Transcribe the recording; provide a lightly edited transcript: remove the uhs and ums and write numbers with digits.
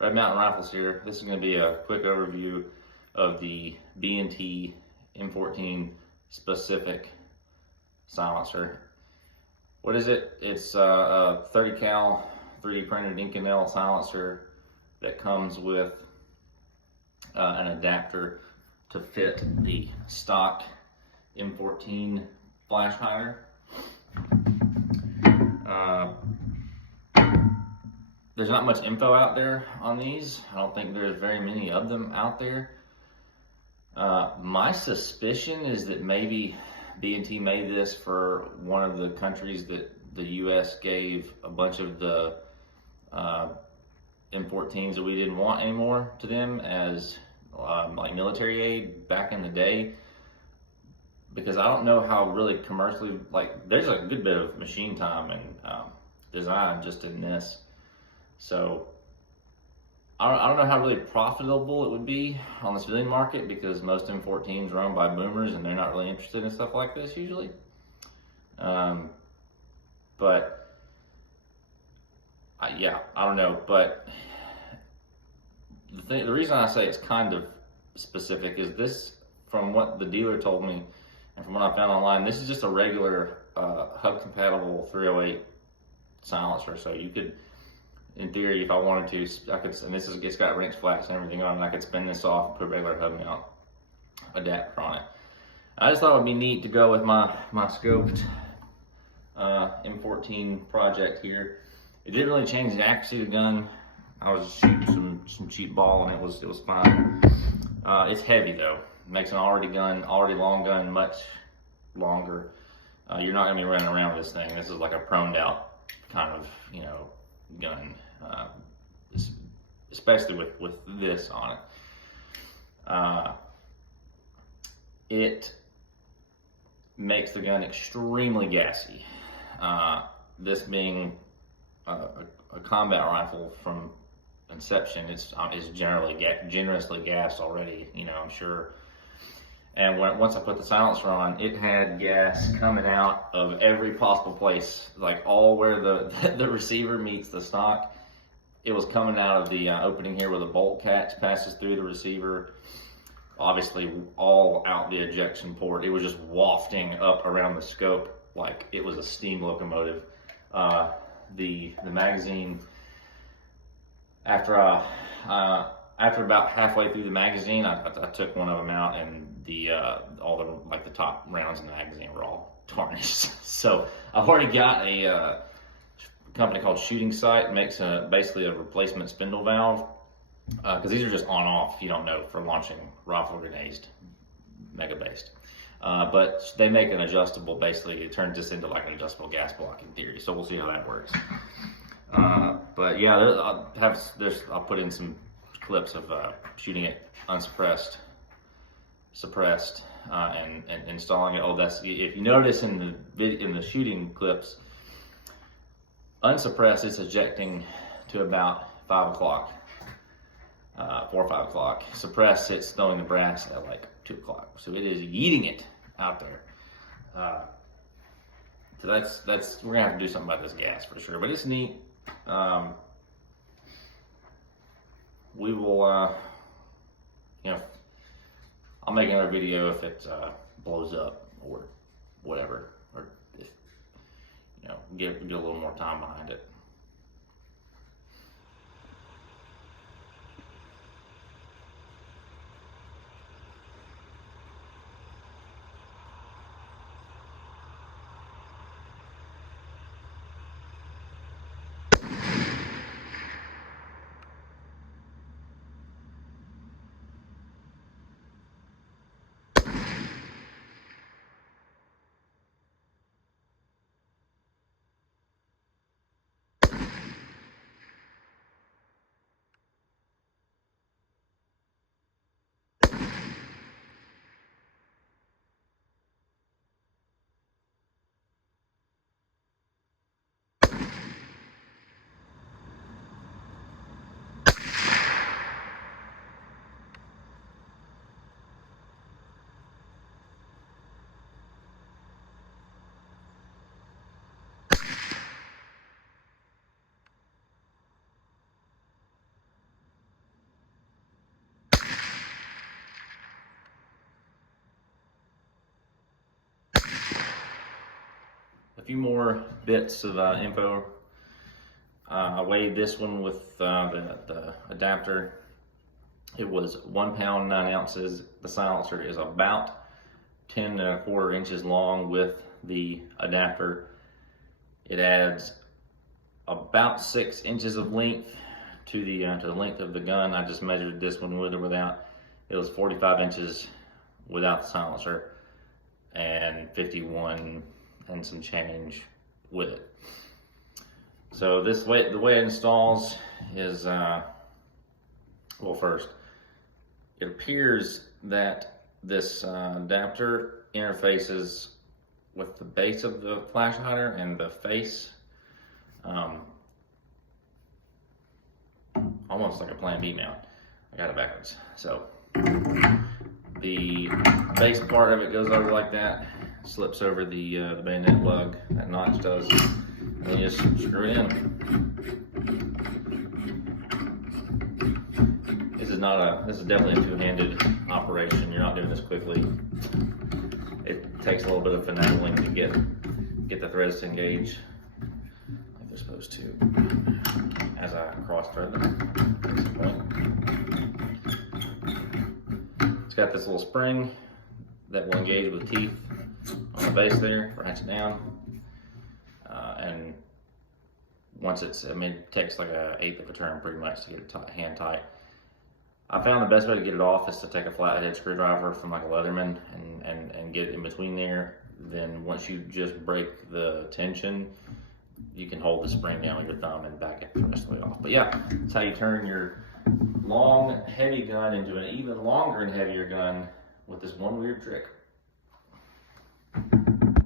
Red Mountain Rifles here. This is going to be a quick overview of the B&T M14 specific silencer. What is it? It's a 30 cal 3D printed Inconel silencer that comes with an adapter to fit the stock M14 flash hider. There's not much info out there on these. I don't think there's very many of them out there. My suspicion is that maybe B&T made this for one of the countries that the US gave a bunch of the M14s that we didn't want anymore to them as like military aid back in the day. Because I don't know how really commercially, like there's a good bit of machine time and design just in this. So I don't know how really profitable it would be on the civilian market, because most M14s are owned by boomers and they're not really interested in stuff like this usually. Yeah, I don't know. But the reason I say it's kind of specific is this, from what the dealer told me and from what I found online, this is just a regular hub compatible 308 silencer. So you could, in theory, if I wanted to, I could, and it's got wrench flats and everything on it, and I could spin this off and put a regular hub mount adapter on it. I just thought it would be neat to go with my scoped M14 project here. It didn't really change the accuracy of the gun. I was shooting some cheap ball and it was fine. It's heavy though. It makes an already long gun much longer. You're not gonna be running around with this thing. This is like a proned out kind of, gun, especially with this on it. It makes the gun extremely gassy. This being a combat rifle from inception, it's generously gassed already, I'm sure. And once I put the silencer on, it had gas coming out of every possible place, like all where the receiver meets the stock. It was coming out of the opening here where the bolt catch passes through the receiver, obviously all out the ejection port. It was just wafting up around the scope like it was a steam locomotive. The magazine, after about halfway through the magazine, I took one of them out, and all the top rounds in the magazine were all tarnished. So I've already got a company called Shooting Sight, makes basically a replacement spindle valve, because these are just on off, if you don't know, for launching rifle grenades, mega based. But they make an adjustable, basically it turns this into like an adjustable gas block in theory. So we'll see how that works. But yeah, I'll put in some clips of shooting it unsuppressed, suppressed, and installing it. Oh, that's, if you notice in the shooting clips, unsuppressed, it's ejecting to about 5 o'clock, 4 or 5 o'clock. Suppressed, it's throwing the brass at like 2 o'clock. So it is yeeting it out there. So that's we're gonna have to do something about this gas for sure. But it's neat. We will, I'll make another video if it blows up or whatever, or if, get a little more time behind it. few more bits of info. I weighed this one with the adapter. It was 1 pound 9 ounces. The silencer is about 10¼ inches long with the adapter. It adds about 6 inches of length to the length of the gun. I just measured this one with or without. It was 45 inches without the silencer, and 51 and some change with it. So the way it installs is, well, first, it appears that this adapter interfaces with the base of the flash hider and the face, almost like a Plan B mount. I got it backwards. So the base part of it goes over like that, slips over the bayonet lug, that notch does, and you just screw it in. This is definitely a two-handed operation. You're not doing this quickly. It takes a little bit of finagling to get the threads to engage like they're supposed to as I cross thread them. It's got this little spring that will engage with teeth on the base there, ratchet down, and once it takes like 1/8 of a turn pretty much to get it hand tight. I found the best way to get it off is to take a flathead screwdriver from like a Leatherman and get it in between there. Then once you just break the tension, you can hold the spring down with your thumb and back it the rest of the way off. But yeah, that's how you turn your long, heavy gun into an even longer and heavier gun with this one weird trick.